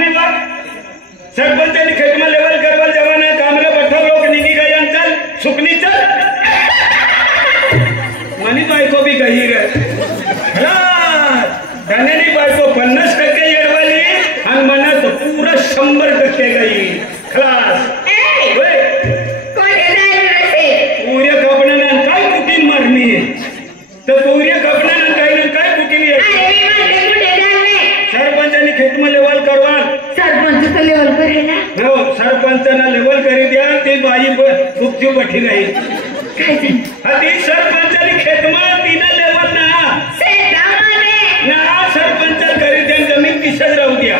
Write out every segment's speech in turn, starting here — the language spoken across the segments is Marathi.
नहीं बात सरपंच ने खेत में लेवल करवल जवाना कामरे बठा लोग निकी गए अंचल सुकनी चल मनी बायको भी गई रे धनेनी बायको 50% येडवाली आणि मनात पूरा 100% गई खलास पूर्य कपड्यानं काय कुटीन मारणी तर पूर्य कपड्यानं काय कुटीन सरपंचाने खेत में लेवल करवाल सरपंच तो लेवल करेला हो सरपंचाना लेवल करी द्या ते बाई खूप जीव बठी नाही ती सरपंचाने खेत में तिना लेवल ना सरपंच करी द्या जमीन किशात राहू द्या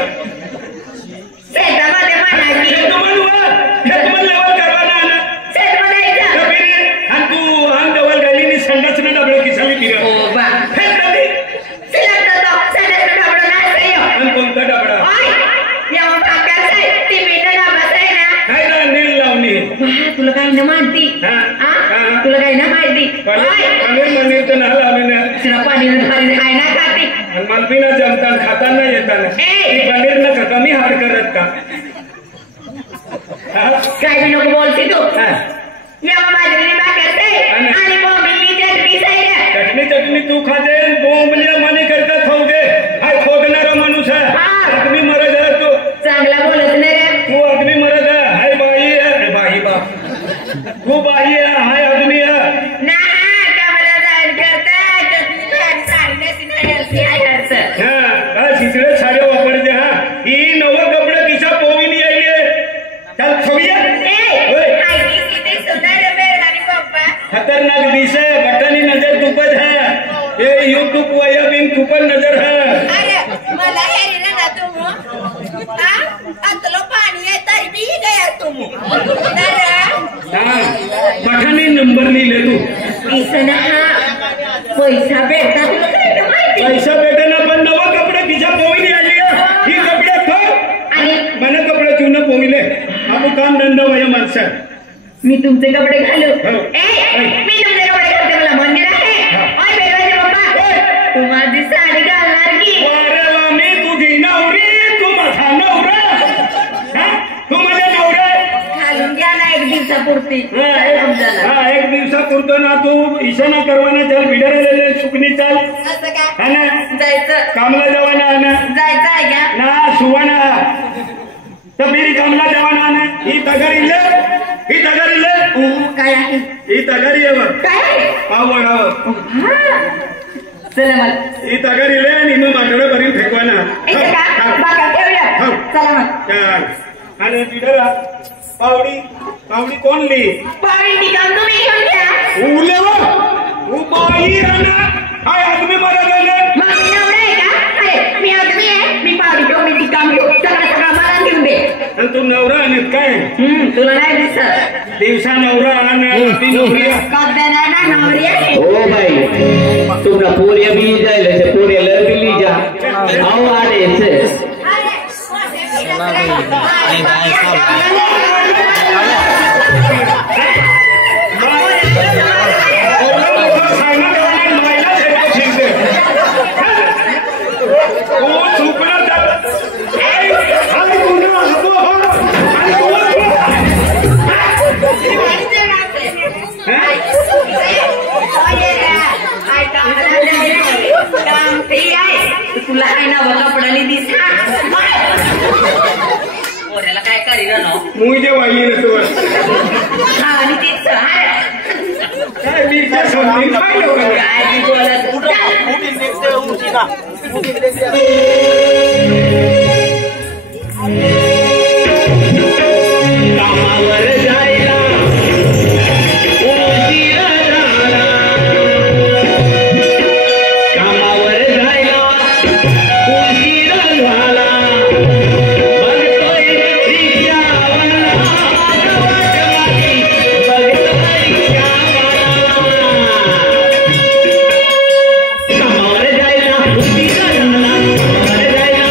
तुला काही ना माहिती तुला काही ना माहिती पनीर तर नाही लावली तुला पाणी काय ना खाती मला बिना जमताना खाताना येताना पनीर नका कमी हाड करत का काय बी नको बोलते तू या माझी बाकी आणि बोंबली चटणी तू खाते बोंबल्या मने करता खाऊ दे हा खोगणारा माणूस आहे आदमी मरद आहे तू चांगला बोलत नाही रे तू आदमी मरद आहे हाय बाई आहे बाई बाप तू बाई आहे हाय आदमी आहे ना कमला जाईल करता चटणी सांगण्याची नाही हा शिसडे साड्या वापरते हा ही नवं कपडे किसा पोवीन यायले चल खाऊया खतरनाक दिस है बटनी नजर तुपत है ये यूट्यूब वयाबीन तुपन नजर है अरे मला हेरी ना तुम अतलो पाणी आहे तरी बी गया तुम बटनी नंबर लिहिले तू इसना पैसा भेटता तुला काय माहिती पैसा भेटेना पण नवा कपडे किसा पोविली आली ही कपडे खाऊ आणि मला कपडे तू पोविले आपण काम धंदा वया माणसा मी तुमचे कपडे घालू मी तुमचे कपडे घालते मला मंदिर आहे ओय बेगाचे पप्पा तू माझी साडी घालणार की अरे मी तुझी नवरी तू माझा नवरा तू माझा नवरा घालून घ्या ना एक दिवसापुरती एक दिवसापुरतो ना तू इशाना करवाना चल बिडर सुकनी चल असं काय ना जायचं कामला जवाना ना जायचं आहे का ना सुवाना तर मेरी कामला जवाना ना ही तगारी काय आहे ही तगारी आहे बघ काय पाव वडाव चला मग ही तगारी ले आणि मग माकडे भरीन फेकवाना बाका ठेवूया चला मग आणि बिडरा पावडी कोण ली पावडी निकाल तुम्ही घेऊन घ्या उले तू बाई ना काय आदमी मरा गेले मग मी नवरा आहे का अरे मी आदमी आहे मी पावडी घेऊन मी काम घेऊ सगळं मला घेऊन दे आणि तू नवरा आणि काय तुला नाही दिसत दिवसा नवरा आणि ती नवरी ना नवरी आहे ओ भाई तुमरा पोरिया भी जायले ते पोरिया लरली जा आओ आडे छे तुला काय ना कपड्याने दिसा पोऱ्याला काय करीना ना मुझे वाली न तू आणि तीच काय मी त्या समजून काय लोक काय बोलत कामावर जायला जायला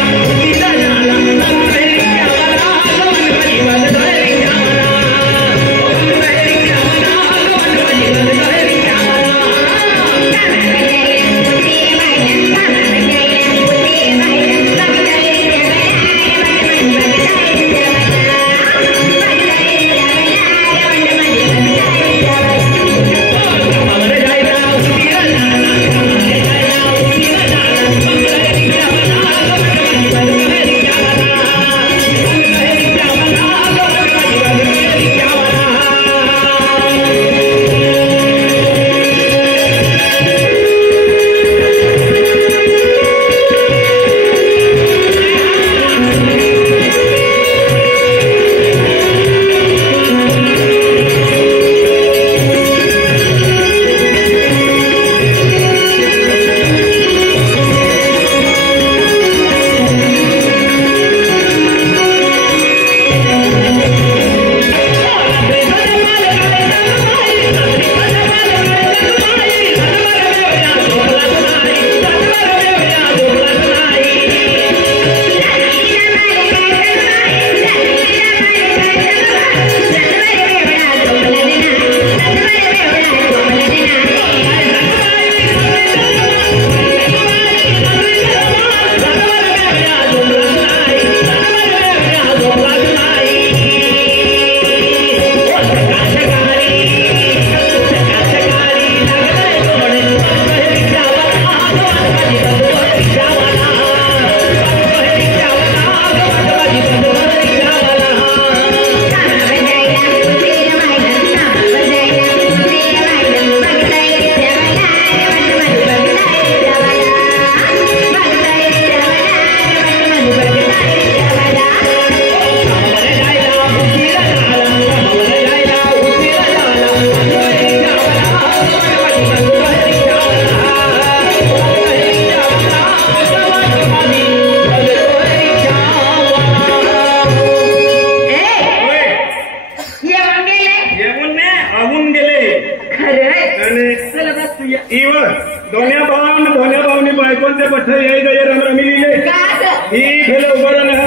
उभं राहा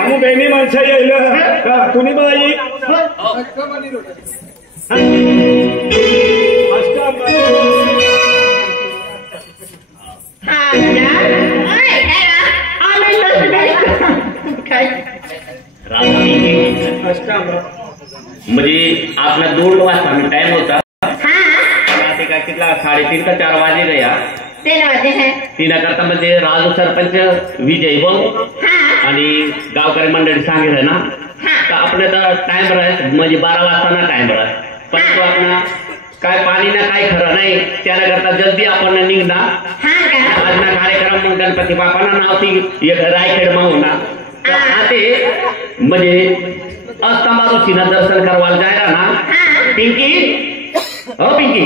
आम्ही बहिणी माणसं यायला का तुम्ही बाई म्हणजे आपला 2 वाजता टाइम होता काय कितला 3:30 का 4 वाजे गया 3 वाजे हैं 3 करता म्हणजे राजू सरपंच विजय भाऊ आणि गावकरी मंडळी सांगितलं ना तर आपल्या तर टाइम राहत म्हणजे 12 वाजता ना टाइम राहत परंतु आपण काय पाणी ना काय खरं नाही त्यानंतर जल्दी आपण निघणार आज ना कार्यक्रम मग गणपती बापाना नाव ती एक रायखेड मागून ते म्हणजे अस्तंभा ऋषीना दर्शन करवायला जायला ना पिंकी हो पिंकी